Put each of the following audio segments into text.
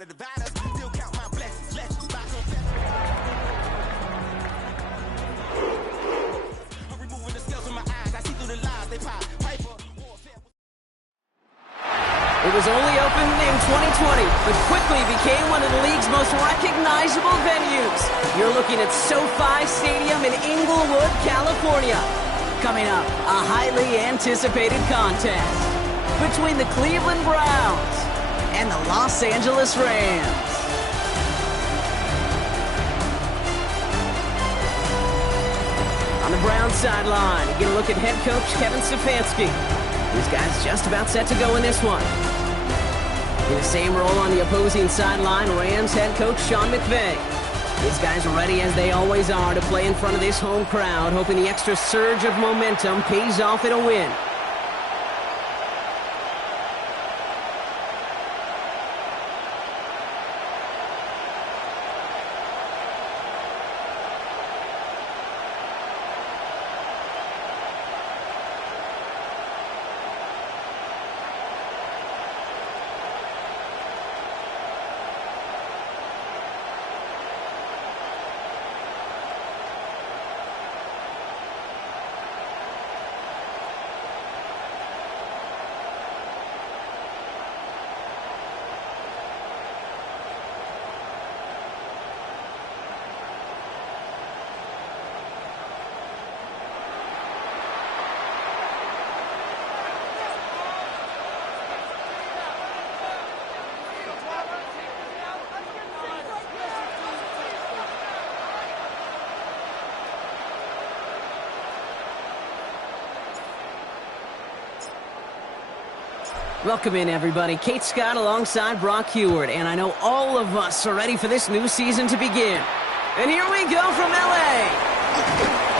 to divide us. Still count my blessings. Lessons by some I'm removing the scales from my eyes. I see through the lies they pop. Piper. It was only opened in 2020, but quickly became one of the league's most recognizable venues. You're looking at SoFi Stadium in Inglewood, California. Coming up, a highly anticipated contest between the Cleveland Browns and the Los Angeles Rams. On the Browns sideline, you get a look at head coach Kevin Stefanski. This guy's just about set to go in this one. In the same role on the opposing sideline, Rams head coach Sean McVay. These guys are ready, as they always are, to play in front of this home crowd, hoping the extra surge of momentum pays off in a win. Welcome in, everybody. Kate Scott alongside Brock Heward, and I know all of us are ready for this new season to begin. And here we go from L.A.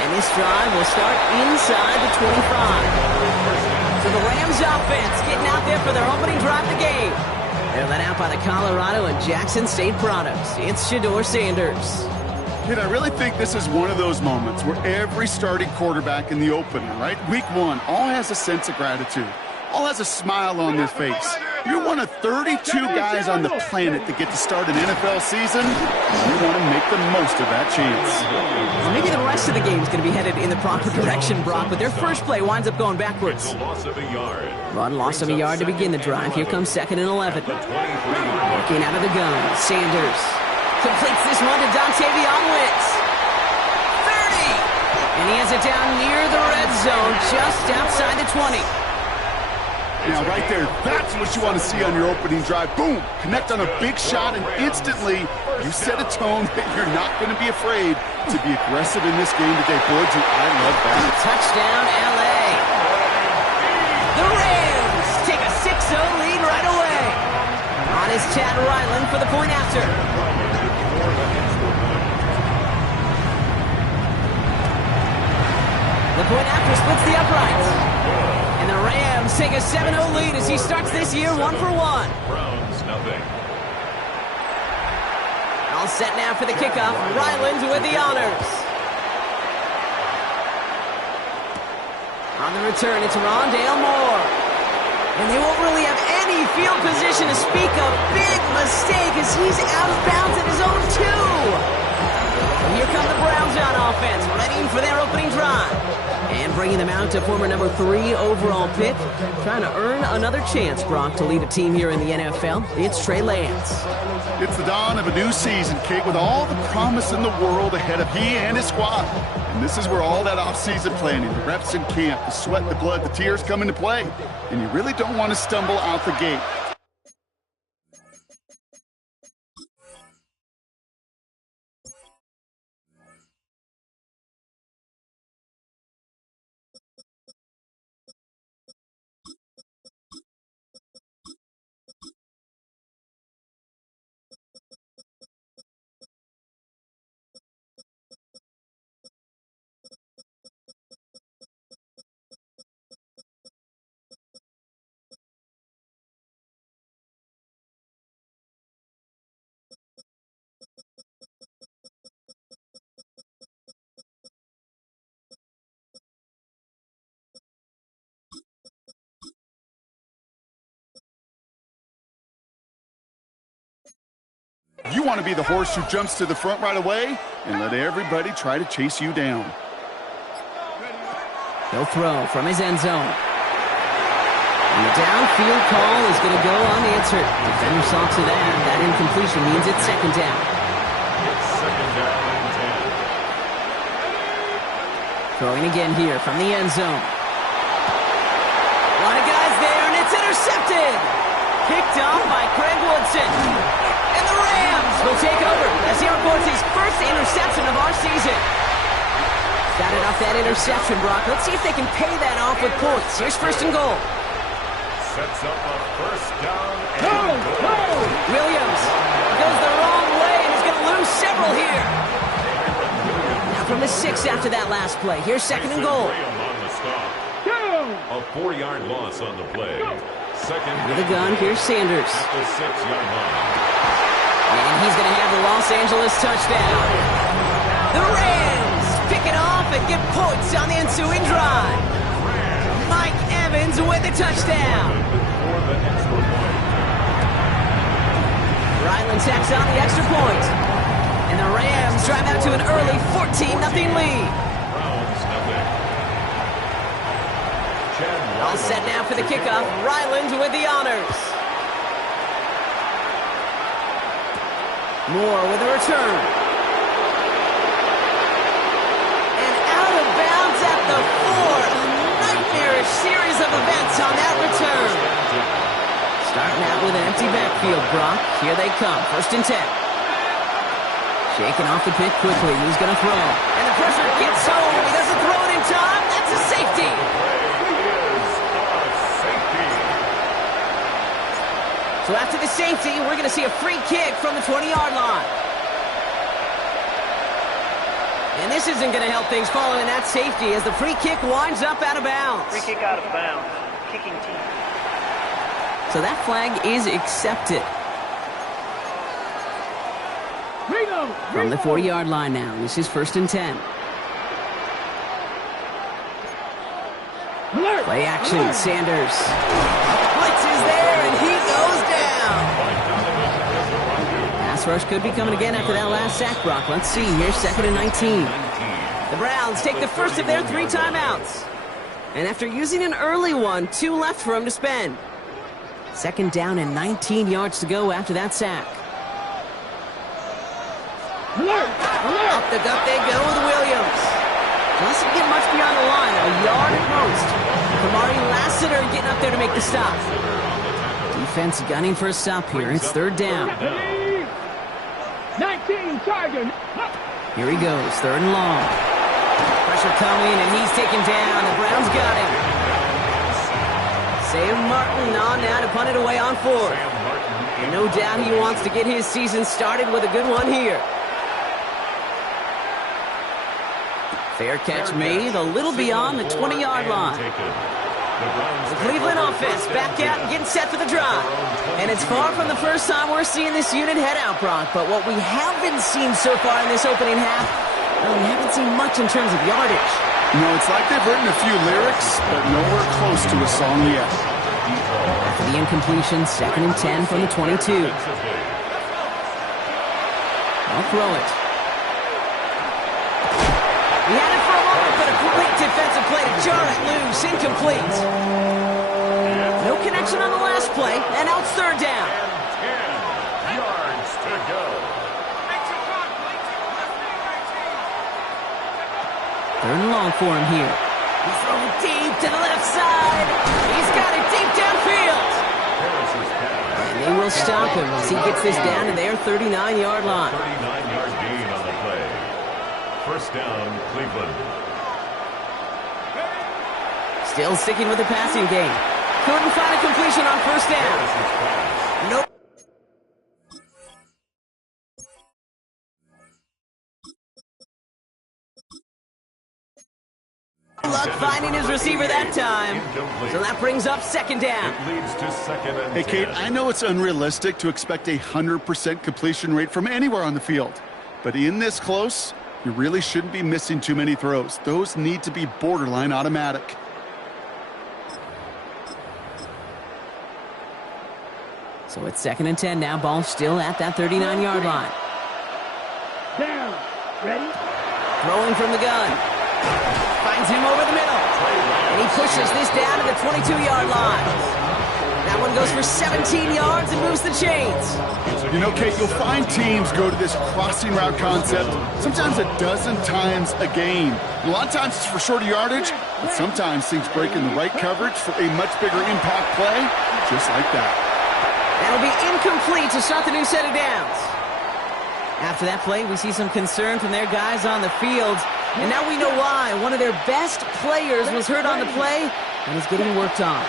And this drive will start inside the 25. So the Rams offense getting out there for their opening drive of the game. They're led out by the Colorado and Jackson State products. It's Shedeur Sanders. Kid, I really think this is one of those moments where every starting quarterback in the opener, right, week one, all has a sense of gratitude. All has a smile on their face. You're one of 32 guys on the planet that get to start an NFL season. You want to make the most of that chance. Well, maybe the rest of the game is going to be headed in the proper direction, Brock, but their first play winds up going backwards. Run loss of a yard to begin the drive. Here comes 2nd and 11. Working out of the gun, Sanders completes this one to Dontavion Wentz. 30! And he has it down near the red zone, just outside the 20. Now, right there, that's what you want to see on your opening drive. Boom! Connect on a big shot, and instantly you set a tone that you're not going to be afraid to be aggressive in this game today. Boy, do I love that. Touchdown, L.A. The Rams take a 6-0 lead right away. On is Chad Ryland for the point after. The point after splits the uprights. And the Rams take a 7-0 lead as he starts this year 1-for-1. Browns, nothing. All set now for the kickoff. Ryland with the honors. On the return, it's Rondale Moore. And they won't really have any field position to speak of. Big mistake as he's out of bounds at his own 2. And here come the Browns on offense, ready for their opening drive. And bringing them out to former number 3 overall pick, trying to earn another chance, Brock, to lead a team here in the NFL. It's Trey Lance. It's the dawn of a new season, Kate, with all the promise in the world ahead of he and his squad. And this is where all that off-season planning, the reps in camp, the sweat, the blood, the tears come into play. And you really don't want to stumble out the gate. You want to be the horse who jumps to the front right away and let everybody try to chase you down. He'll throw from his end zone. And the downfield call is going to go unanswered. Defender saw to that. That incompletion means it's second down. It's second down and 10. Throwing again here from the end zone. A lot of guys there, and it's intercepted. Picked off by Craig Woodson. And the Rams will take over as he records his first interception of our season. Got it off that interception, Brock. Let's see if they can pay that off with points. Here's first and goal. Sets up a first down and goal. Williams goes the wrong way and is going to lose several here. Now from the 6 after that last play. Here's second and goal. Graham on the stop. A 40-yard loss on the play. Second With a gun, here's Sanders. at the 6-yard line. And he's going to have the Los Angeles touchdown. The Rams pick it off and get points on the ensuing drive. Mike Evans with the touchdown. For the extra point. Ryland tacks on the extra point. And the Rams drive out to an early 14-0 lead. Browns nothing. Chad All set now for the kickoff. Ryland with the honors. Moore with a return. And out of bounds at the 4. A nightmarish series of events on that return. Starting out with an empty backfield, Brock. Here they come. First and 10. Shaking off the pick quickly. He's going to throw. And the pressure gets home. He doesn't throw it in time. That's a safety. So after the safety, we're going to see a free kick from the 20-yard line. And this isn't going to help things following that safety as the free kick winds up out of bounds. Free kick out of bounds. Kicking team. So that flag is accepted. From the 40-yard line now. This is first and 10. Play action, Sanders. Blitz is there, and he goes down. Pass rush could be coming again after that last sack, Brock. Let's see. Here's second and 19. The Browns take the first of their 3 timeouts. And after using an early one, 2 left for him to spend. Second down and 19 yards to go after that sack. Up the gut they go with Williams. Doesn't get much beyond the line, a yard at most. Kamari Lassiter getting up there to make the stop. Defense gunning for a stop here. It's third down. 19 Charger. Here he goes, third and long. Pressure coming, and he's taken down. The Browns got him. Sam Martin on now to punt it away on 4th. And no doubt he wants to get his season started with a good one here. Fair catch made a little beyond the 20-yard line. The Cleveland offense back out and getting set for the drive. And it's far from the first time we're seeing this unit head out, Brock. But what we haven't seen so far in this opening half, well, we haven't seen much in terms of yardage. You know, it's like they've written a few lyrics, but nowhere close to a song yet. After the incompletion, second and 10 from the 22. I'll throw it. He had it for a moment, but a great defensive play to jar it loose. Incomplete. No connection on the last play, and now it's third down. 10 yards to go. Third and long for him here. He's throwing deep to the left side. He's got it deep downfield. And they will stop him as he gets this down to their 39-yard line. 39-yard gain on the play. First down, Cleveland. Still sticking with the passing game. Couldn't find a completion on first down. Nope. Luck finding his receiver that time. So that brings up second down. It leads to second and Hey, 10. Kate, I know it's unrealistic to expect a 100% completion rate from anywhere on the field. But in this close, you really shouldn't be missing too many throws. Those need to be borderline automatic. So it's 2nd and 10 now. Ball still at that 39-yard line. Down. Ready? Throwing from the gun. Finds him over the middle. And he pushes this down to the 22-yard line. That one goes for 17 yards and moves the chains. You know, Kate, you'll find teams go to this crossing route concept sometimes a dozen times a game. A lot of times it's for shorter yardage, but sometimes things break in the right coverage for a much bigger impact play, just like that. That'll be incomplete to start the new set of downs. After that play, we see some concern from their guys on the field. And now we know why. One of their best players was hurt on the play and is getting worked on.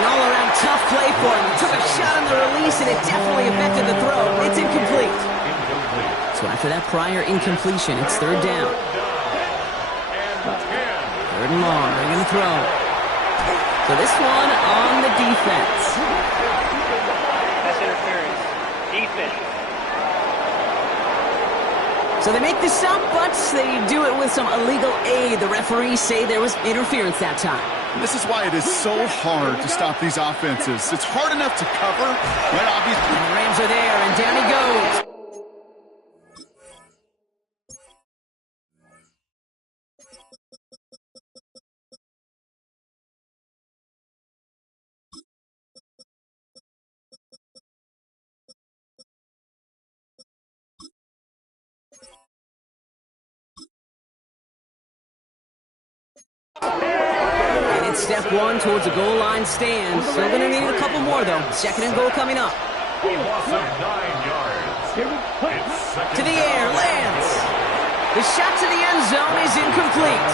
An all-around tough play for him. He took a shot on the release, and it definitely affected the throw. It's incomplete. So after that prior incompletion, it's 3rd down. 3rd and long. They're going to throw. So this one on the defense. That's interference. Defense. So they make the stop, but they do it with some illegal aid. The referees say there was interference that time. This is why it is so hard to stop these offenses. It's hard enough to cover, right? Obviously. And the Rams are there, and down he goes. And it's step 1 towards a goal line stand. Still going to need a couple more, though. 2nd and goal coming up. Loss of 9 yards. To the air, lands. The shot to the end zone is incomplete.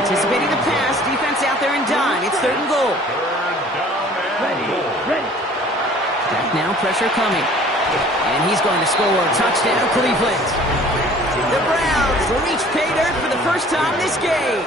Anticipating the pass, defense out there in dime. It's 3rd and goal. Ready. Back now, pressure coming. And he's going to score. Touchdown, Cleveland. The Browns reach pay dirt for the first time this game.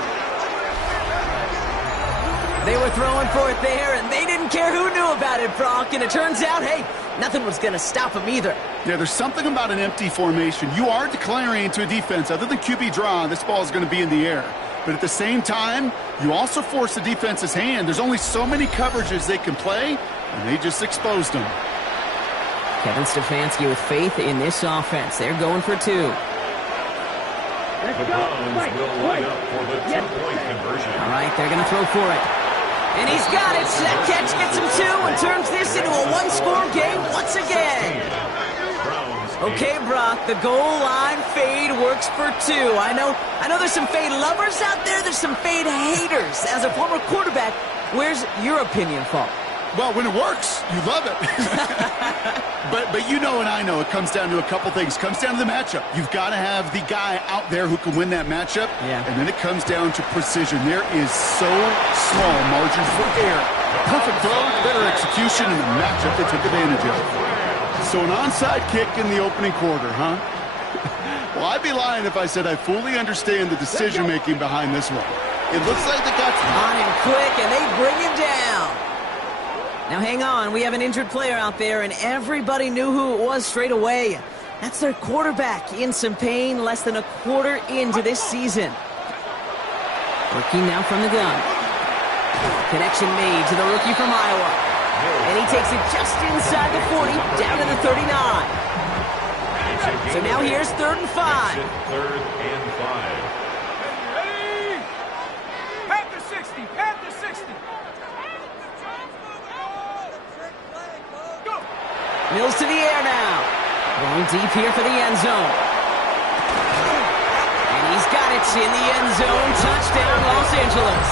They were throwing for it there, and they didn't care who knew about it, Brock. And it turns out, hey, nothing was going to stop them either. Yeah, there's something about an empty formation. You are declaring to a defense, other than QB draw, this ball is going to be in the air. But at the same time, you also force the defense's hand. There's only so many coverages they can play, and they just exposed them. Kevin Stefanski with faith in this offense. They're going for 2. The Browns will line up for the 2-point conversion. All right, they're going to throw for it. And he's got it. So that catch gets him 2 and turns this into a 1-score game once again. Okay, Brock, the goal line fade works for 2. I know there's some fade lovers out there. There's some fade haters. As a former quarterback, where's your opinion fall? Well, when it works, you love it. but you know and I know it comes down to a couple things. It comes down to the matchup. You've got to have the guy out there who can win that matchup. Yeah. And then it comes down to precision. There is so small margin for error. Perfect throw, better execution, and the matchup they took advantage of. So an onside kick in the opening quarter, huh? Well, I'd be lying if I said I fully understand the decision-making behind this one. It looks like they got on him quick, and they bring him down. Now hang on, we have an injured player out there, and everybody knew who it was straight away. That's their quarterback in some pain, less than a quarter into this season. Working now from the gun. Connection made to the rookie from Iowa. And he takes it just inside the 40, down to the 39. So now here's 3rd and 5. 3rd and 5. Ready? Pat the 60. Pat the 60. Go. Mills to the air now. Going deep here for the end zone. And he's got it in the end zone. Touchdown, Los Angeles.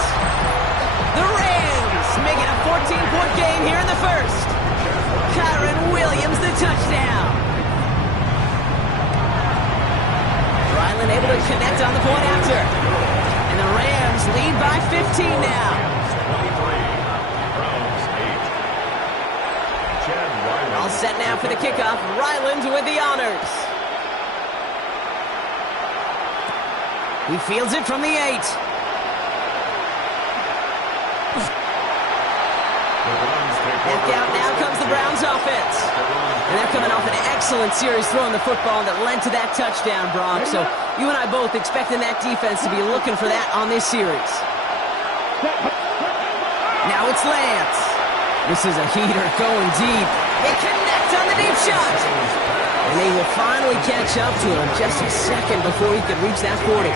The Rams make it a 14-point game here in the first. Kyren Williams, the touchdown. Ryland able to connect on the point after. And the Rams lead by 15 now. 23. Browns 8. Chad Ryland. All set now for the kickoff. Ryland with the honors. He fields it from the 8. Back out, now comes the Browns offense. And they're coming off an excellent series throwing the football that led to that touchdown, Brock. So you and I both expecting that defense to be looking for that on this series. Now it's Lance. This is a heater going deep. They connect on the deep shot. And they will finally catch up to him just a second before he could reach that 40.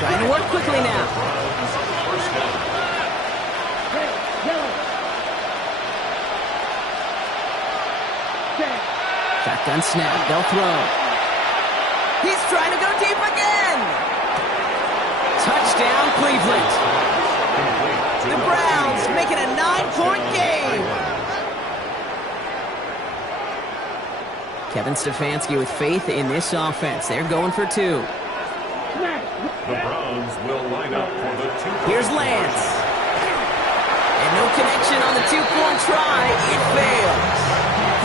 Trying to work quickly now. Shotgun snap. They'll throw. He's trying to go deep again. Touchdown, Cleveland. The Browns make it a 9-point game. Kevin Stefanski with faith in this offense. They're going for 2. The Browns will line up for the 2. Here's Lance. And no connection on the 2-point try. It fails.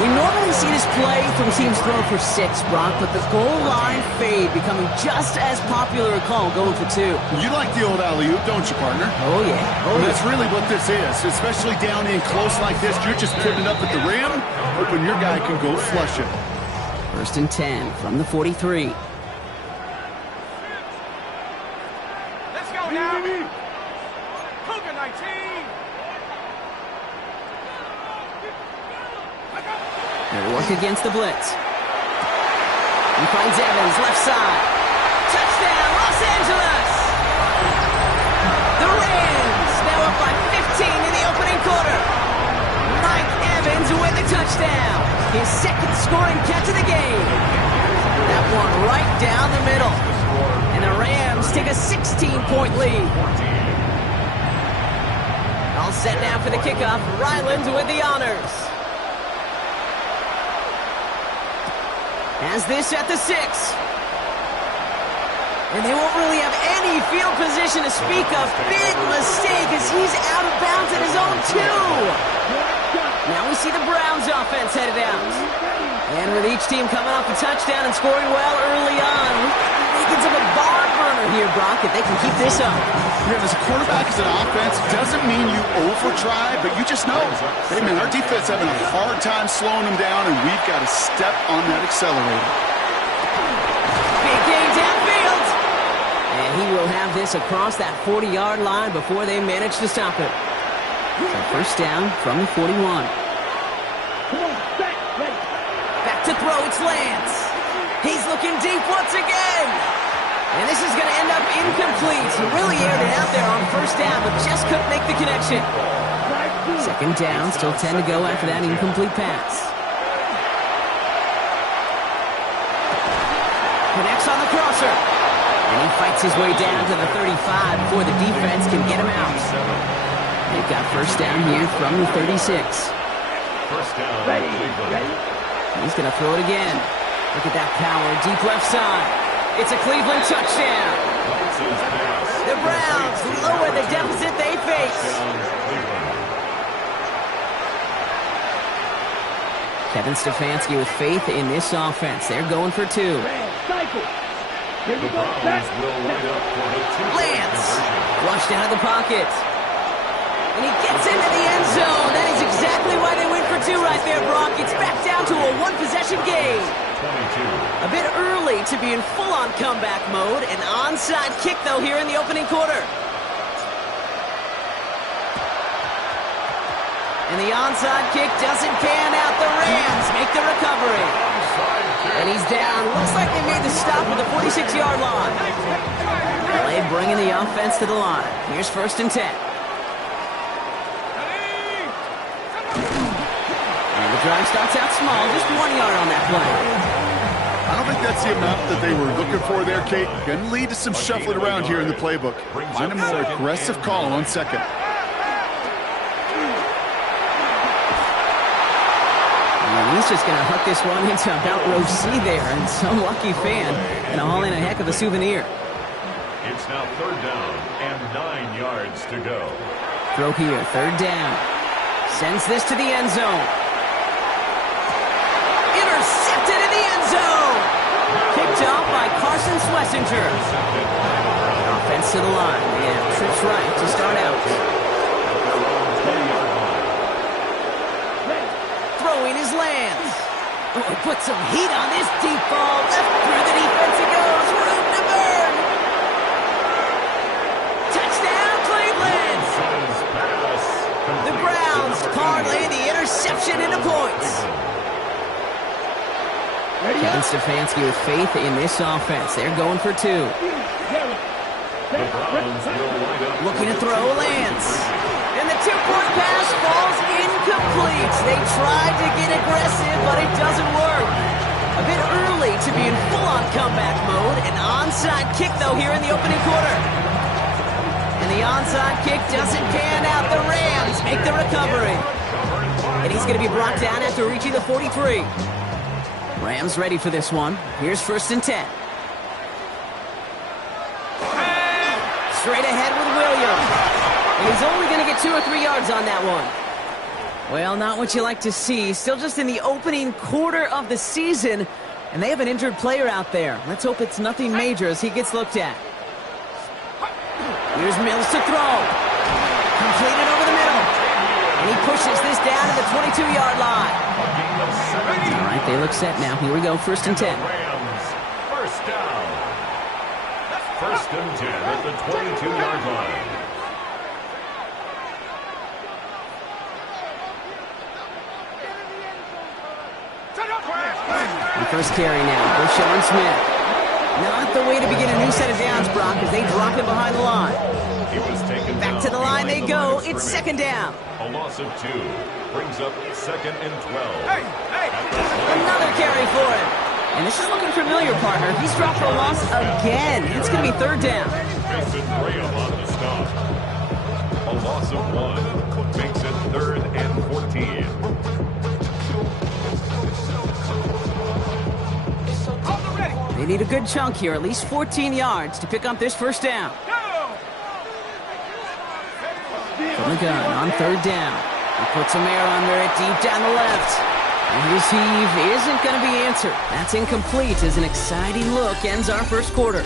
We normally see this play from teams throwing for 6, Brock, but the goal line fade becoming just as popular a call going for 2. You like the old alley-oop, don't you, partner? Oh, yeah. Oh, That's really what this is, especially down in close like this. You're just putting it up at the rim, hoping your guy can go flush it. 1st and 10 from the 43. Let's go now. Cougar 19. They'll work against the blitz. He finds Evans, left side. Touchdown, Los Angeles! The Rams now up by 15 in the opening quarter. Mike Evans with the touchdown. His 2nd scoring catch of the game. That one right down the middle. And the Rams take a 16-point lead. All set now for the kickoff. Ryland with the honors. Has this at the 6. And they won't really have any field position to speak of. Big mistake as he's out of bounds at his own 2. Now we see the Browns offense headed out. And with each team coming off a touchdown and scoring well early on, we can have a barn burner here, Brock, if they can keep this up. Yeah, as a quarterback, as an offense, doesn't mean you over-try, but you just know, hey, man, our defense having a hard time slowing them down, and we've got to step on that accelerator. Big game downfield. And he will have this across that 40-yard line before they manage to stop it. So 1st down from the 41. Back to throw, it's Lance. He's looking deep once again. And this is going to end up incomplete. He really aired it out there on 1st down, but just couldn't make the connection. 2nd down, still 10 to go after that incomplete pass. Connects on the crosser. And he fights his way down to the 35 before the defense can get him out. They've got 1st down here from the 36. 1st down, Cleveland. He's going to throw it again. Look at that power, deep left side. It's a Cleveland touchdown. The Browns lower the deficit they face. Kevin Stefanski with faith in this offense. They're going for 2. The Browns will line up for the 2. Lance flushed out of the pocket. And he gets into the end zone. That is exactly why they went for 2 right there, Brock. It's back down to a 1-possession game. 22. A bit early to be in full-on comeback mode. An onside kick, though, here in the opening quarter. And the onside kick doesn't pan out. The Rams make the recovery. And he's down. Looks like they made the stop at the 46-yard line. LA bringing the offense to the line. Here's 1st and 10. And the drive starts out small. Just 1 yard on that play. I don't think that's the amount that they were looking for there, Kate. Going to lead to some shuffling around here in the playbook. Find a more aggressive call on 2nd. And he's just going to hook this one into about row C there. And some lucky fan and haul in a heck of a souvenir. It's now 3rd down and 9 yards to go. Throw here, 3rd down. Sends this to the end zone. Intercepted in the end zone. Kicked off by Carson Schlesinger. Offense to the line. Yeah, trips right to start out. Throwing his Lance. Oh, he put some heat on this deep ball. Left through the defense it goes. Room to burn. Touchdown, Cleveland. Stefanski with faith in this offense. They're going for 2. The Browns will line up. Looking to throw, lands. And the 2-point pass falls incomplete. They tried to get aggressive, but it doesn't work. A bit early to be in full-on comeback mode. An onside kick, though, here in the opening quarter. And the onside kick doesn't pan out. The Rams make the recovery. And he's going to be brought down after reaching the 43. Rams ready for this one. Here's 1st and 10. Straight ahead with Williams. And he's only going to get 2 or 3 yards on that one. Well, not what you like to see. Still just in the opening quarter of the season. And they have an injured player out there. Let's hope it's nothing major as he gets looked at. Here's Mills to throw. Completed over the middle. And he pushes this down to the 22-yard line. All right, they look set now. Here we go, 1st and 10. Rams, first down. 1st and 10 at the 22-yard line. And first carry now, Rashawn Smith. Not the way to begin a new set of downs, Brock, as they drop him behind the line. He was taken Back to the line they go. It's 2nd down. A loss of 2 brings up 2nd and 12. Another carry for him. And this is looking familiar, partner. He's dropped for a loss again. It's going to be 3rd down. Mason Graham on the stop. A loss of 1 makes it 3rd and 14. They need a good chunk here, at least 14 yards to pick up this 1st down. From the gun on 3rd down. He puts some air under it deep down the left. And his heave isn't going to be answered. That's incomplete as an exciting look ends our 1st quarter.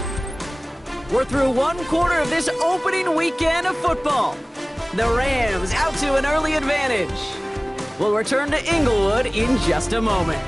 We're through 1 quarter of this opening weekend of football. The Rams out to an early advantage. We'll return to Inglewood in just a moment.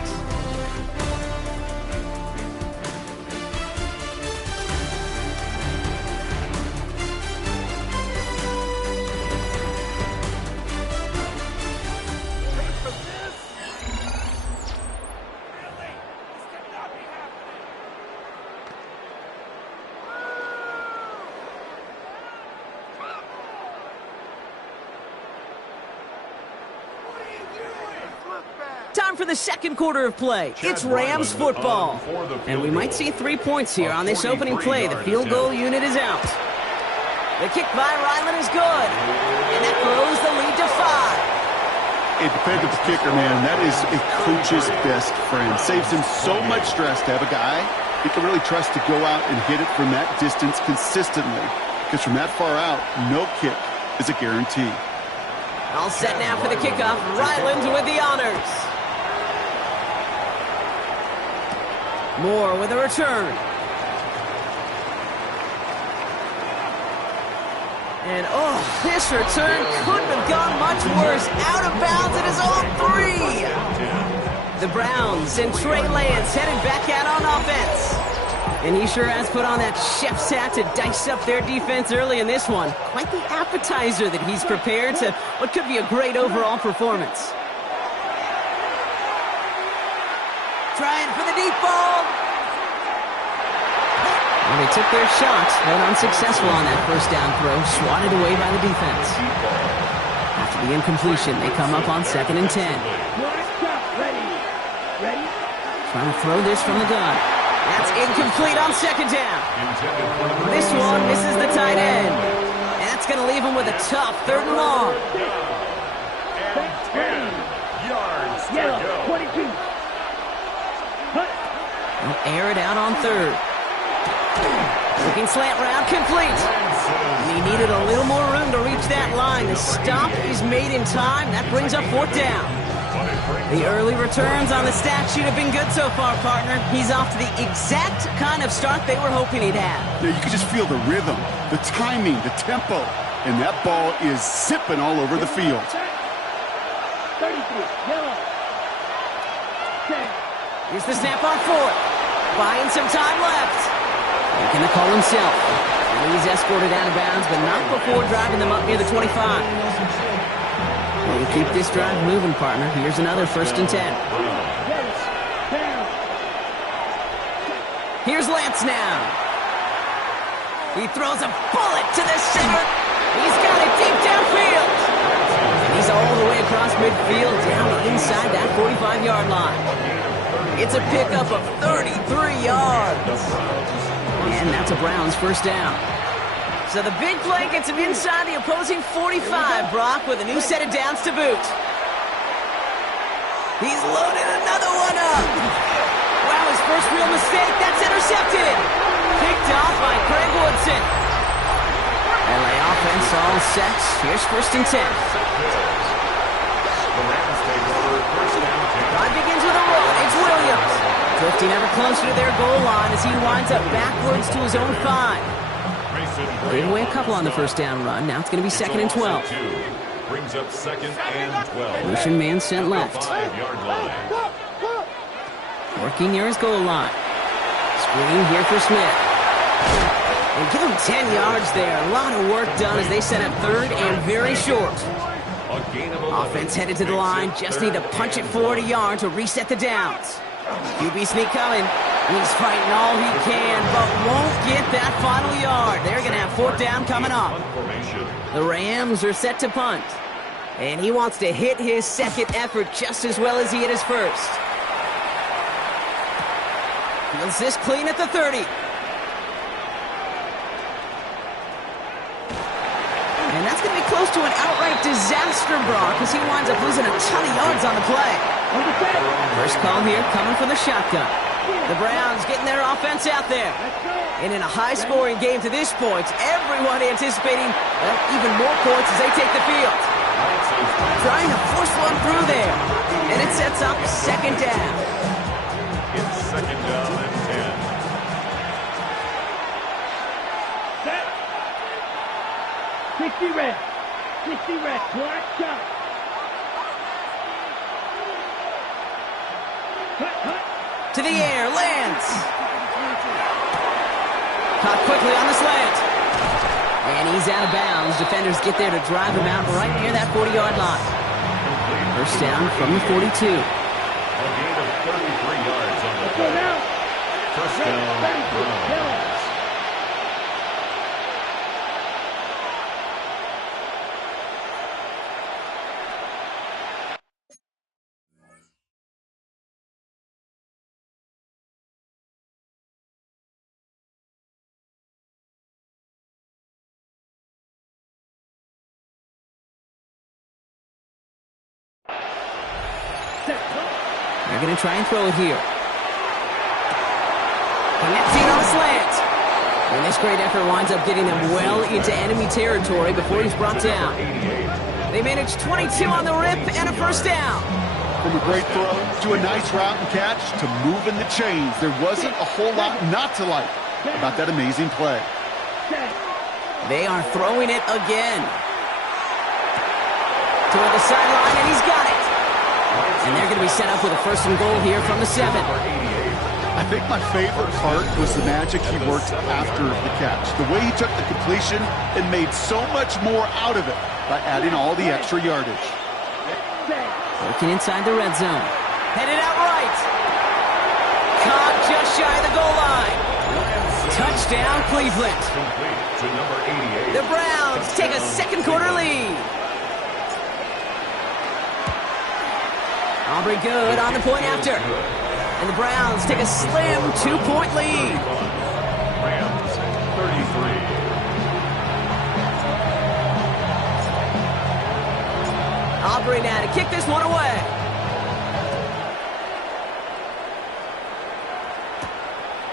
Time for the 2nd quarter of play. It's Rams football. And we might see 3 points here on this opening play. The field goal unit is out. The kick by Ryland is good. And that grows the lead to 5. A dependable kicker, man, that is a coach's best friend. Saves him so much stress to have a guy he can really trust to go out and hit it from that distance consistently. Because from that far out, no kick is a guarantee. All set now for the kickoff. Ryland with the honors. Moore with a return. And, this return couldn't have gone much worse. Out of bounds at his own 3. The Browns and Trey Lance headed back out on offense. And he sure has put on that chef's hat to dice up their defense early in this one. Quite the appetizer that he's prepared to what could be a great overall performance. Trying for the deep ball. Well, they took their shots, but unsuccessful on that 1st down throw, swatted away by the defense. After the incompletion, they come up on 2nd and 10. Trying to throw this from the gun. That's incomplete on 2nd down. This one misses the tight end. And that's going to leave him with a tough 3rd and long. And 10 yards to go. 22. They'll air it out on 3rd. Looking slant route, complete. And he needed a little more room to reach that line. The stop is made in time. That brings up 4th down. The early returns on the stat sheet have been good so far, partner. He's off to the exact kind of start they were hoping he'd have. Yeah, you can just feel the rhythm, the timing, the tempo. And that ball is zipping all over the field. 33, yellow. 10. Here's the snap on 4th. Buying some time left. Making the call himself. And he's escorted out of bounds, but not before driving them up near the 25. Well, to keep this drive moving, partner, here's another 1st and 10. Here's Lance now. He throws a bullet to the center. He's got it deep downfield. And he's all the way across midfield down inside that 45-yard line. It's a pickup of 33 yards. And that's a Browns first down. So the big play gets him inside the opposing 45, Brock, with a new set of downs to boot. He's loaded another one up. Wow, his first real mistake. That's intercepted. Picked off by Craig Woodson. LA offense all set. Here's first and 10. Drive begins with a roll. It's Williams. Drifting ever closer to their goal line as he winds up backwards to his own 5. Gave away a couple on the first down run. Now it's going to be second and 12. Brings up second and 12. Motion man sent left. 5-yard line. Working near his goal line. Screen here for Smith. And give him 10 yards there. A lot of work done as they set up third and very short. Offense headed to the line. Just need to punch it forward a yard to reset the downs. QB sneak coming. He's fighting all he can, but won't get that final yard. They're going to have fourth down coming up. The Rams are set to punt. And he wants to hit his second effort just as well as he hit his first. Feels this clean at the 30. And that's going to be close to an outright disaster, Brock, because he winds up losing a ton of yards on the play. First call here coming from the shotgun. The Browns getting their offense out there. And in a high-scoring game to this point, everyone anticipating even more points as they take the field. Trying to force one through there. And it sets up second down. It's second down and 10. Set. 60 red. 60 red. Black shot. Cut. To the air, Lance. Caught quickly on the slant. And he's out of bounds. Defenders get there to drive him out right near that 40-yard line. First down from the 42. A gain of 33 yards on the play. First down, Browns. They're going to try and throw it here. Connecting on a slant. And this great effort winds up getting them well into enemy territory before he's brought down. They managed 22 on the rip and a first down. From a great throw to a nice route and catch to moving the chains, there wasn't a whole lot not to like about that amazing play. They are throwing it again. Toward the sideline, and he's got it. And they're going to be set up with a first and goal here from the 7. I think my favorite part was the magic he worked after the catch. The way he took the completion and made so much more out of it by adding all the extra yardage. Working inside the red zone. Headed out right. Caught just shy of the goal line. Touchdown, Cleveland. Complete to number 88. The Browns take a second quarter lead. Aubrey good on the point after. And the Browns take a slim 2-point lead. Rams 33. Aubrey now to kick this one away.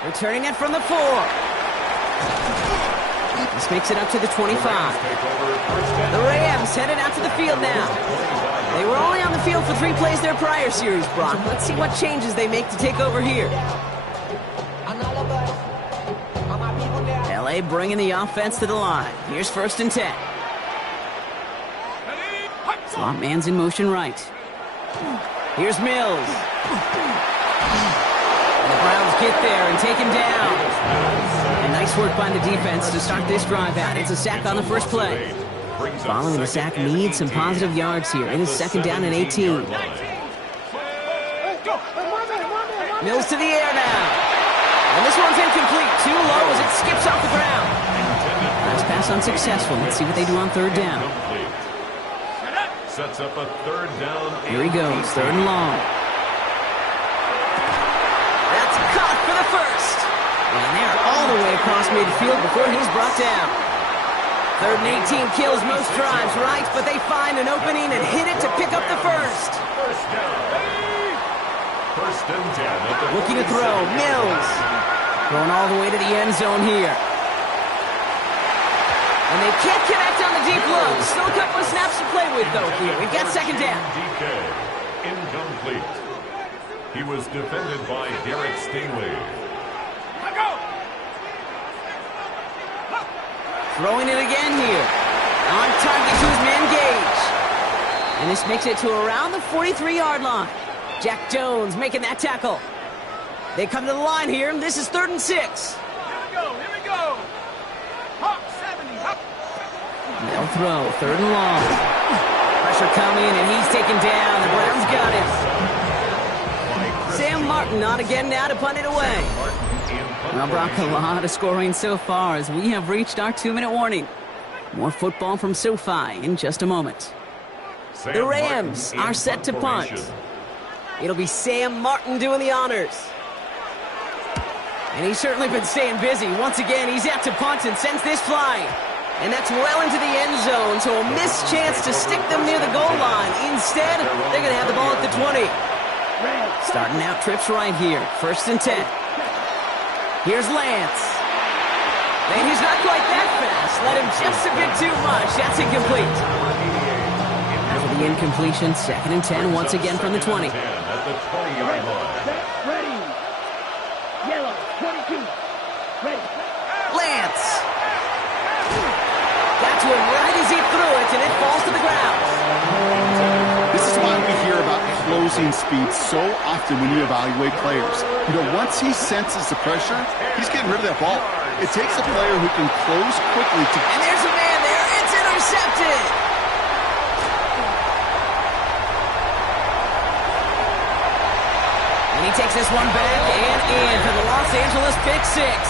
Returning it from the 4. This makes it up to the 25. The Rams headed out to the field now. They were only on the field for 3 plays their prior series, Brock. Let's see what changes they make to take over here. LA bringing the offense to the line. Here's first and 10. Slot man's in motion right. Here's Mills. And the Browns get there and take him down. And nice work by the defense to start this drive out. It's a sack on the first play. Following the sack needs some positive yards here. It is second down and 18. Mills to the air now. And this one's incomplete. Too low as it skips off the ground. Last pass unsuccessful. Let's see what they do on third down. Sets up a third down. Here he goes, third and long. That's caught for the first. And they're all the way across midfield before he's brought down. Third and 18 kills most drives, right? But they find an opening and hit it to pick up the first. First down. First and 10 at the Looking to throw, Mills. Going all the way to the end zone here. And they can't connect on the deep low. Still a couple of snaps to play with, though, here. We've got second down. DK. Incomplete. He was defended by Derek Stingley. Throwing it again here. On target to his man Gage. And this makes it to around the 43-yard line. Jack Jones making that tackle. They come to the line here, and this is 3rd and 6. Here we go. Hop, 70, hop. They'll throw, 3rd and long. Pressure coming, and he's taken down. The Browns got him. Sam Martin on again now to punt it away. Well, Brock, a lot of scoring so far as we have reached our 2-minute warning. More football from SoFi in just a moment. The Rams are set to punt. It'll be Sam Martin doing the honors. And he's certainly been staying busy. Once again, he's out to punt and sends this flying. And that's well into the end zone, so a missed chance to stick them near the goal line. Instead, they're going to have the ball at the 20. Starting out trips right here. 1st and 10. Here's Lance. And he's not quite that fast. Let him just a bit too much. That's incomplete. After the incompletion, 2nd and 10 once again from the 20. At the 20-yard line. Ready. Yellow, 22. Ready. Lance. Got to him right as he threw it, and it falls to the ground. This is why we hear about closing speed so often when you evaluate players. You know, once he senses the pressure, he's getting rid of that ball. It takes a player who can close quickly to... And there's a man there. It's intercepted. And he takes this one back and in for the Los Angeles pick six.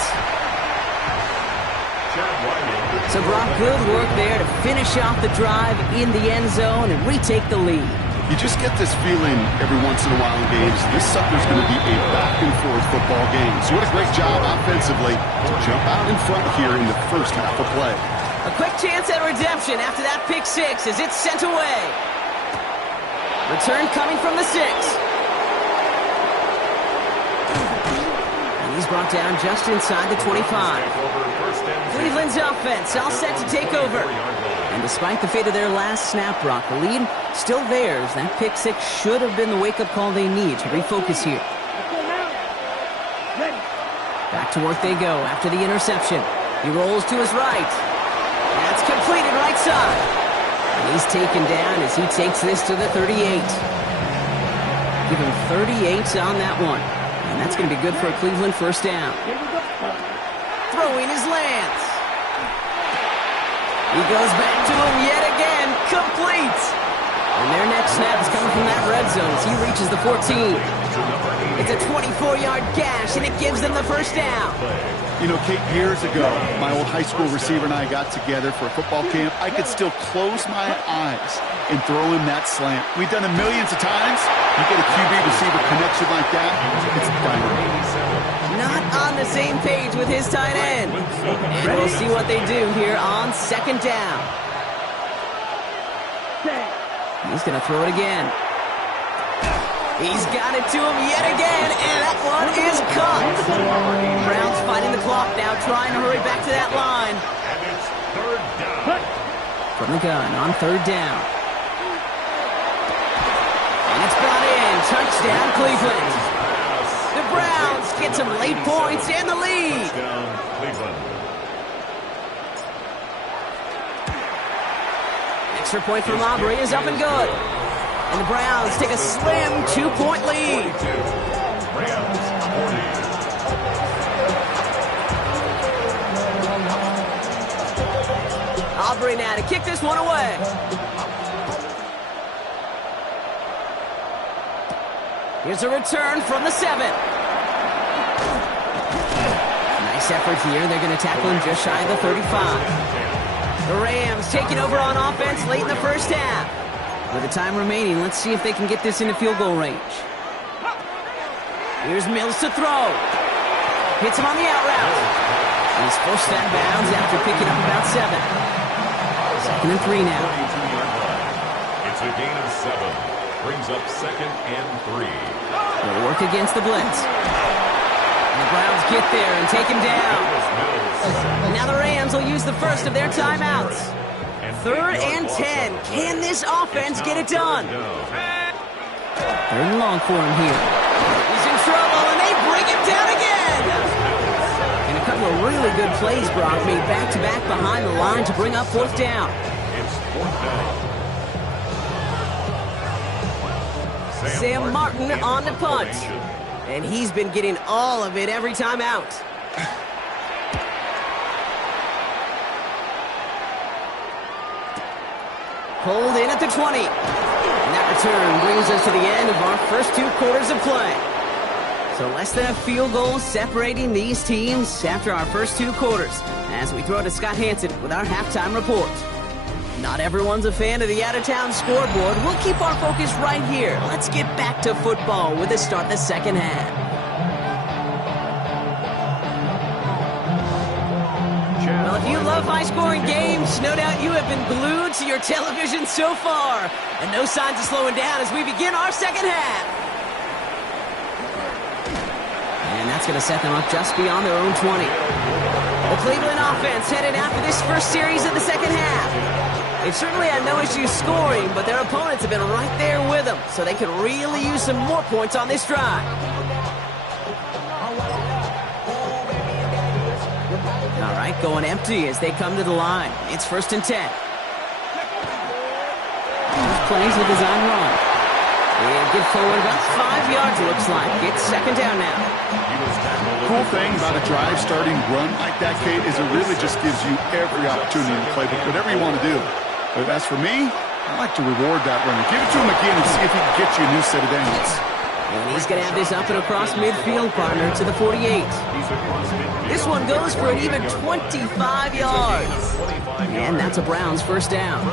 So Brock, good work there to finish off the drive in the end zone and retake the lead. You just get this feeling every once in a while in games. This sucker's going to be a back-and-forth football game. So what a great job offensively to jump out in front here in the first half of play. A quick chance at redemption after that pick six as it's sent away. Return coming from the 6. And he's brought down just inside the 25. Cleveland's offense all set to take over. And despite the fate of their last snap, Brock, the lead still theirs. That pick six should have been the wake-up call they need to refocus here. Back to work they go after the interception. He rolls to his right. That's completed right side. And he's taken down as he takes this to the 38. Give him 38 on that one. And that's going to be good for a Cleveland first down. Throwing is Lance. He goes back to him yet again. Complete. And their next snap is coming from that red zone as he reaches the 14. It's a 24-yard gash, and it gives them the first down. You know, Kate, years ago, my old high school receiver and I got together for a football camp. I could still close my eyes and throw him that slant. We've done it millions of times. You get a QB receiver connection like that, it's dynamite. Not on the same page with his tight end. And we'll see what they do here on second down. He's going to throw it again. He's got it to him yet again, and that one is caught. Browns fighting the clock now, trying to hurry back to that line. And it's third down. From the gun on third down. And it's brought in. Touchdown, Cleveland. The Browns get some late points and the lead. Down, Cleveland. Extra point from Aubrey is up and good. And the Browns take a slim 2-point lead. Rams 40. Aubrey now to kick this one away. Here's a return from the 7. Nice effort here. They're going to tackle him just shy of the 35. The Rams taking over on offense late in the first half. With the time remaining, let's see if they can get this into field goal range. Here's Mills to throw. Hits him on the out route. He's forced out of bounds after picking up about 7. 2nd and 3 now. It's a gain of 7. Brings up 2nd and 3. They'll work against the blitz. And the Browns get there and take him down. Now the Rams will use the first of their timeouts. 3rd and 10. Can this offense get it done? 3rd and long for him here. He's in trouble, and they bring him down again. And a couple of really good plays, Brock, made back-to-back behind the line to bring up 4th down. It's 4th down. Sam Martin on the punt. And he's been getting all of it every time out. Pulled in at the 20. And that return brings us to the end of our first 2 quarters of play. So less than a field goal separating these teams after our first 2 quarters. As we throw to Scott Hansen with our halftime report. Not everyone's a fan of the out-of-town scoreboard. We'll keep our focus right here. Let's get back to football with the start of the second half. Well, if you love high-scoring games, no doubt you have been glued to your television so far. And no signs of slowing down as we begin our second half. And that's going to set them up just beyond their own 20. The Cleveland offense headed out for this first series of the second half. They've certainly had no issues scoring, but their opponents have been right there with them, so they could really use some more points on this drive. All right, going empty as they come to the line. It's 1st and 10. This plays a design run. And get forward about 5 yards, it looks like. It's 2nd down now. Cool thing about a drive starting run like that, Kate, is it really just gives you every opportunity to play whatever you want to do. But as for me, I like to reward that runner. Give it to him again and see if he can get you a new set of downs. And he's going to have this up and across midfield, partner, to the 48. This one goes for an even 25 yards. And that's a Browns first down.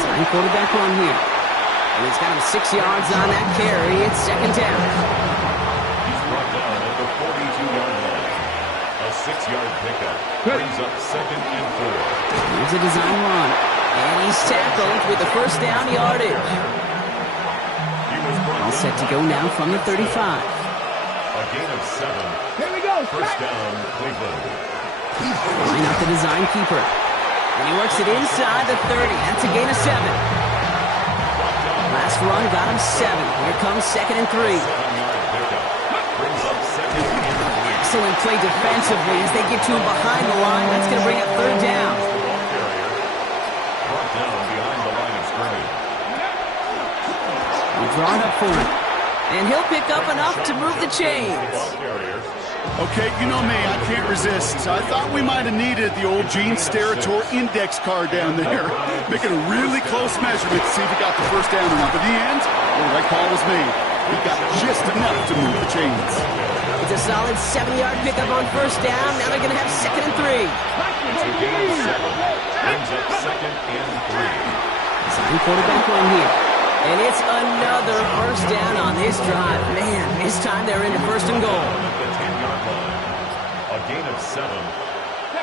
Design quarterback run here. And he's got him 6 yards on that carry. It's 2nd down. He's brought down at the 42-yard line. A 6-yard pickup brings up 2nd and 4. Here's a design run. And he's tackled with the first down yardage. All set to go now from the 35. A gain of 7. Here we go. First down, Cleveland. Line up the design keeper. And he works it inside the 30. That's a gain of 7. Last run got him 7. Here comes 2nd and 3. 7-yard pickup brings up 2nd and 3. Excellent play defensively as they get to him behind the line. That's going to bring up 3rd down. Brought down behind the line of scrimmage. We draw it up for him. And he'll pick up enough to move the chains. Okay, you know me, I can't resist. I thought we might have needed the old Gene Steratore index card down there. Making a really close measurement to see if he got the first down or not. But in the end, the right call was made. He got just enough to move the chains. It's a solid 7-yard pickup on first down. Now they're going to have 2nd and 3. It's a gain of 7. Brings up 2nd and 3. Design quarterback run here. And it's another first down on this drive. Man, this time they're into 1st and goal. The 10-yard line. A gain of 7.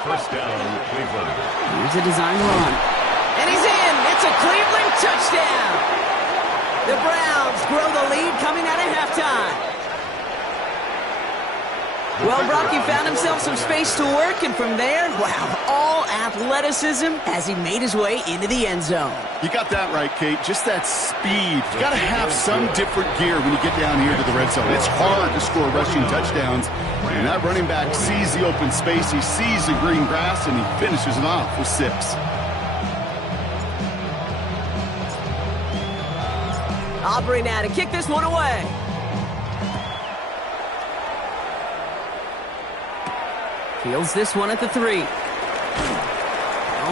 First down, Cleveland. Here's a design run. And he's in. It's a Cleveland touchdown. The Browns grow the lead coming out of halftime. Well, Brock, he found himself some space to work, and from there, wow, all athleticism as he made his way into the end zone. You got that right, Kate. Just that speed. You got to have some different gear when you get down here to the red zone. It's hard to score rushing touchdowns. And that running back sees the open space, he sees the green grass, and he finishes it off with 6. Aubrey now to kick this one away. Fields this one at the 3.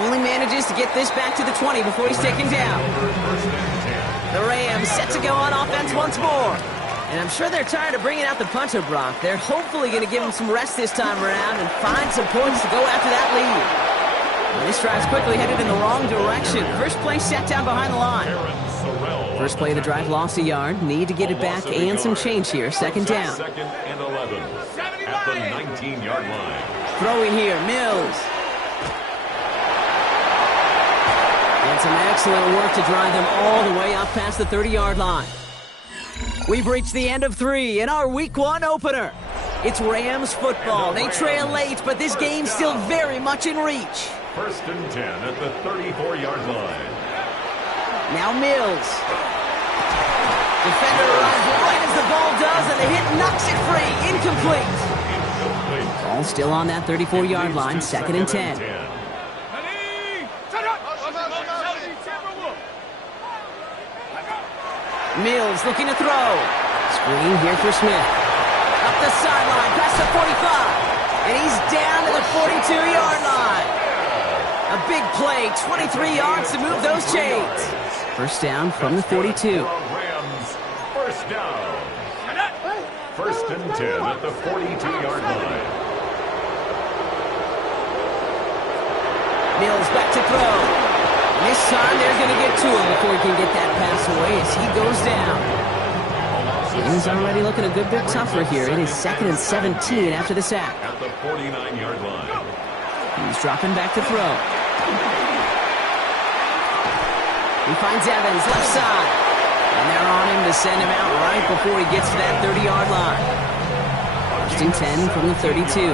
Only manages to get this back to the 20 before he's taken down. The Rams set to go on offense once more. And I'm sure they're tired of bringing out the punter, Brock. They're hopefully going to give him some rest this time around and find some points to go after that lead. And this drive's quickly headed in the wrong direction. First play set down behind the line. First play of the drive lost a yard. Need to get it back and some change here. Second down. Second and 11 at the 19-yard line. Throwing here, Mills. And some excellent work to drive them all the way up past the 30-yard line. We've reached the end of 3 in our Week 1 opener. It's Rams football. They trail late, but this game's still very much in reach. First and 10 at the 34-yard line. Now Mills. Defender arrives right as the ball does, and the hit knocks it free. Incomplete. Ball still on that 34-yard line, second and 10. Mills looking to throw. Screen here for Smith. Up the sideline, past the 45. And he's down to the 42-yard line. A big play, 23 yards to move those chains. First down from the 42. Rams, first down. First and 10 at the 42-yard line. Mills back to throw. This time they're going to get to him before he can get that pass away as he goes down. He's already looking a good bit tougher here. It is second and 17 after the sack. At the 49-yard line. He's dropping back to throw. He finds Evans left side. And they're on him to send him out right before he gets to that 30-yard line. First and 10 from the 32.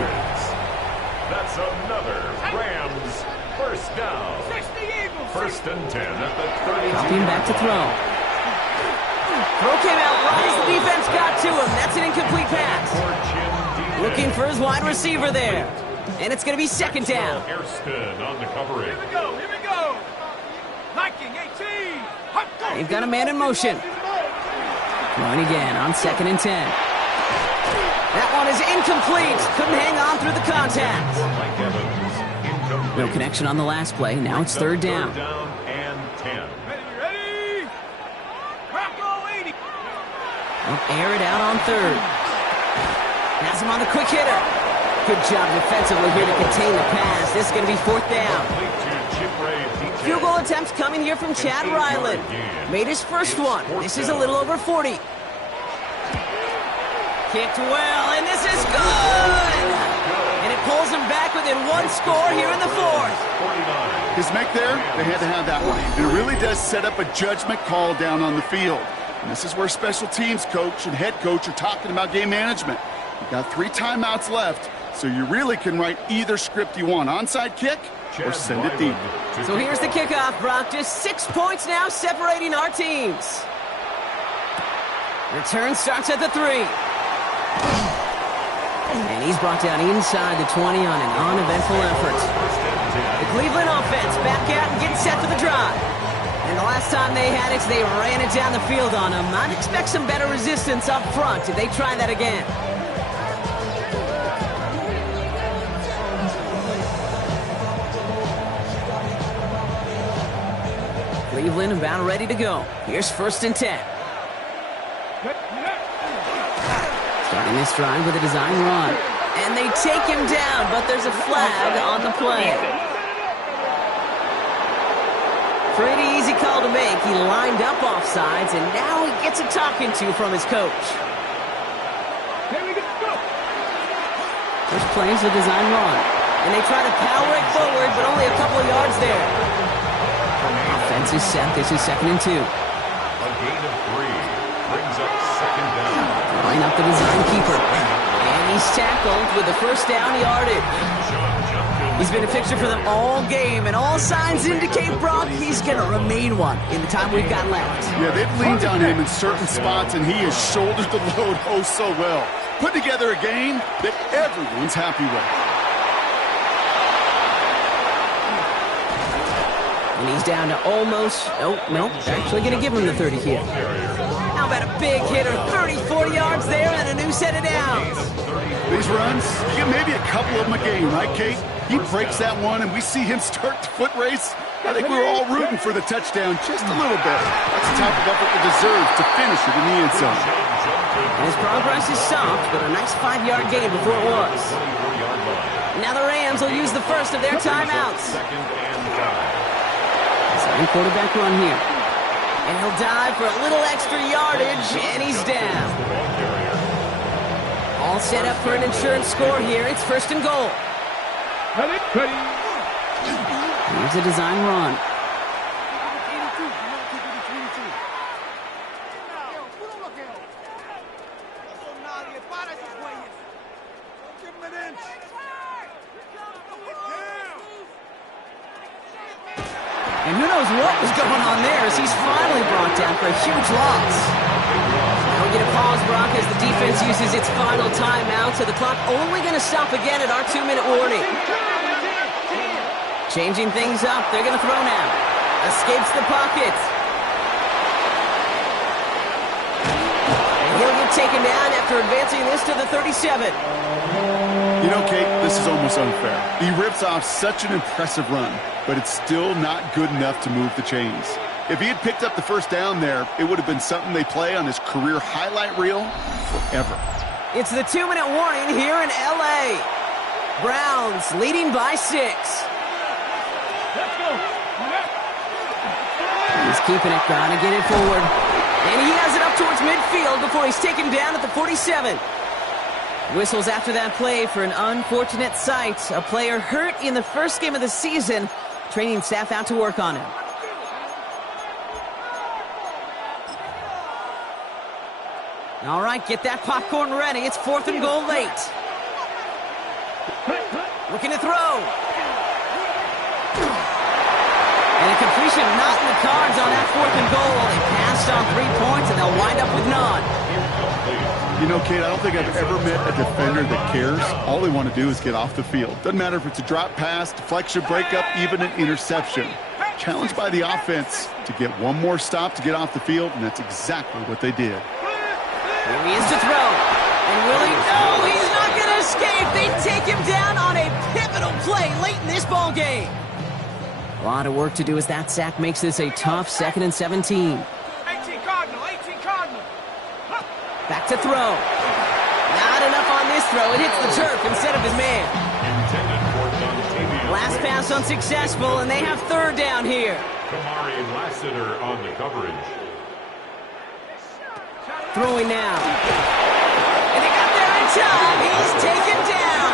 That's another Rams first down. First and 10 at the 32. Dropping back to throw. Throw came out right as the defense got to him. That's an incomplete pass. Looking for his wide receiver there. And it's going to be second down. Hairston on the coverage. Here we go. Liking 18. They've got a man in motion. Throwing again on second and 10. That one is incomplete. Couldn't hang on through the contact. Mike Evans, no connection on the last play. Now it's third down. Third down and 10. Ready? Rocco 80. They'll air it out on third. Has him on the quick hitter. Good job defensively here to contain the pass. This is going to be fourth down. Field goal attempts coming here from Chad Ryland. Made his first one. This is a little over 40. Kicked well, and this is good! And it pulls him back within one score here in the fourth. His make there, they had to have that one. It really does set up a judgment call down on the field. And this is where special teams coach and head coach are talking about game management. You've got 3 timeouts left, so you really can write either script you want. Onside kick or send it deep. So here's the kickoff, Brock. Just 6 points now separating our teams. Return starts at the 3. And he's brought down inside the 20 on an uneventful effort. The Cleveland offense back out and getting set for the drive. And the last time they had it, they ran it down the field on him. I'd expect some better resistance up front if they try that again. Cleveland about ready to go. Here's first and 10. Starting this drive with a design run. And they take him down, but there's a flag on the play. Pretty easy call to make. He lined up offsides, and now he gets a talking to from his coach. First play is a design run. And they try to power it forward, but only a couple of yards there. Offense is set. This is second and 2. A gain of 3 brings up second down. Line up the design keeper. And he's tackled with the first down yardage. He's been a fixture for them all game, and all signs indicate, Brock, he's going to remain one in the time we've got left. Yeah, they've leaned on him in certain spots, and he has shouldered the load oh so well. Put together a game that everyone's happy with. And he's down to almost, nope, they're actually going to give him the 30 here. How about a big hitter, 34 yards there and a new set of downs. These runs, you get maybe a couple of them a game, right, Kate? He breaks that one, and we see him start the foot race. I think we were all rooting for the touchdown just a little bit. That's the type of effort that deserves to finish it in the end zone. And his progress is stopped, but a nice 5-yard gain before it was. Now the Rams will use the first of their timeouts. Second quarterback run here. And he'll dive for a little extra yardage, and he's down. All set up for an insurance score here. It's first and goal. Here's a design run. And who knows what was going on there as he's finally brought down for a huge loss. Now we get a pause, Brock, as the defense uses its final timeout, so the clock only going to stop again at our 2-minute warning. Changing things up, they're going to throw now. Escapes the pocket. And he'll get taken down after advancing this to the 37. You know, Kate, this is almost unfair. He rips off such an impressive run, but it's still not good enough to move the chains. If he had picked up the first down there, it would have been something they play on his career highlight reel forever. It's the 2-minute warning here in L.A. Browns leading by 6. Let's go. He's keeping it, trying to get it forward. And he has it up towards midfield before he's taken down at the 47. Whistles after that play for an unfortunate sight. A player hurt in the first game of the season. Training staff out to work on him. All right, get that popcorn ready. It's 4th and goal late. Looking to throw. And a completion not in the cards on that 4th and goal. They passed on 3 points, and they'll wind up with none. You know, Kate, I don't think I've ever met a defender that cares. All they want to do is get off the field. Doesn't matter if it's a drop pass, deflection, breakup, even an interception. Challenged by the offense to get one more stop to get off the field, and that's exactly what they did. Here he is to throw. And will he? No, he's not going to escape. They take him down on a pivotal play late in this ball game. A lot of work to do as that sack makes this a tough 2nd and 17. 18 Cardinal, 18 Cardinal. Back to throw. Not enough on this throw. It hits the turf instead of his man. Last pass unsuccessful, and they have 3rd down here. Kamari Lassiter on the coverage. Throwing now. And they got there in time. He's taken down.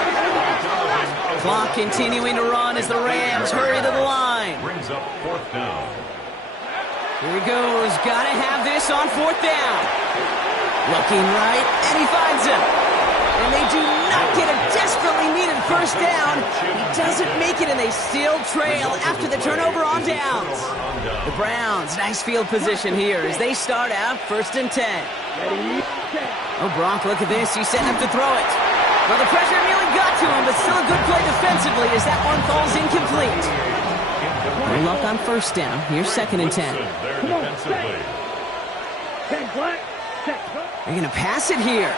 Clock continuing to run as the Rams hurry to the line. Brings up 4th down. Here he goes. Got to have this on 4th down. Looking right, and he finds him. And they do not get a desperately needed first down. He doesn't make it, and they still trail after the turnover on downs. The Browns, nice field position here as they start out 1st and 10. Oh, Brock, look at this. He's setting up to throw it. Well, the pressure nearly got to him, but still a good play defensively as that one falls incomplete. No luck on 1st down. Here's 2nd and 10. Come on, set. 10 black, set. They're going to pass it here.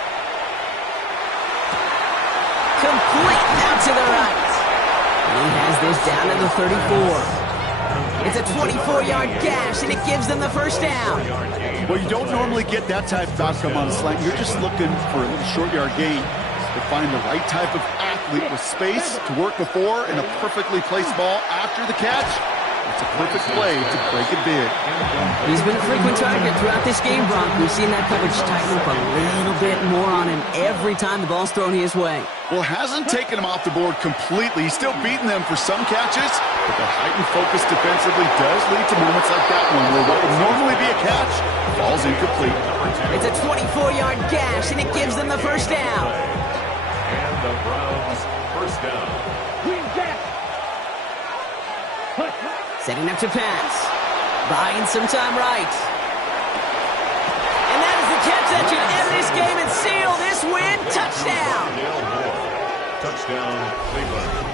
Complete out to the right. And he has this down to the 34. It's a 24-yard gash, and it gives them the first down. Well, you don't normally get that type of outcome on a slant. You're just looking for a little short-yard gain. To find the right type of athlete with space to work before and a perfectly placed ball after the catch. It's a perfect play to break it big. He's been a frequent target throughout this game, Brock. We've seen that coverage tighten up a little bit more on him every time the ball's thrown his way. Well, hasn't taken him off the board completely. He's still beating them for some catches, but the heightened focus defensively does lead to moments like that one where what would normally be a catch falls incomplete. It's a 24-yard gash, and it gives them the first down. And the Browns first down. Green jack. Setting up to pass. Buying some time right. And that is the catch that should end this game and seal this win. Touchdown. Touchdown, Cleveland.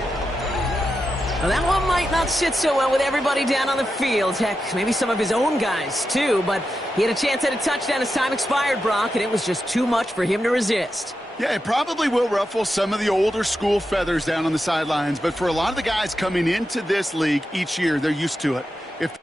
Well, that one might not sit so well with everybody down on the field. Heck, maybe some of his own guys, too. But he had a chance at a touchdown as time expired, Brock, and it was just too much for him to resist. Yeah, it probably will ruffle some of the older school feathers down on the sidelines, but for a lot of the guys coming into this league each year, they're used to it. If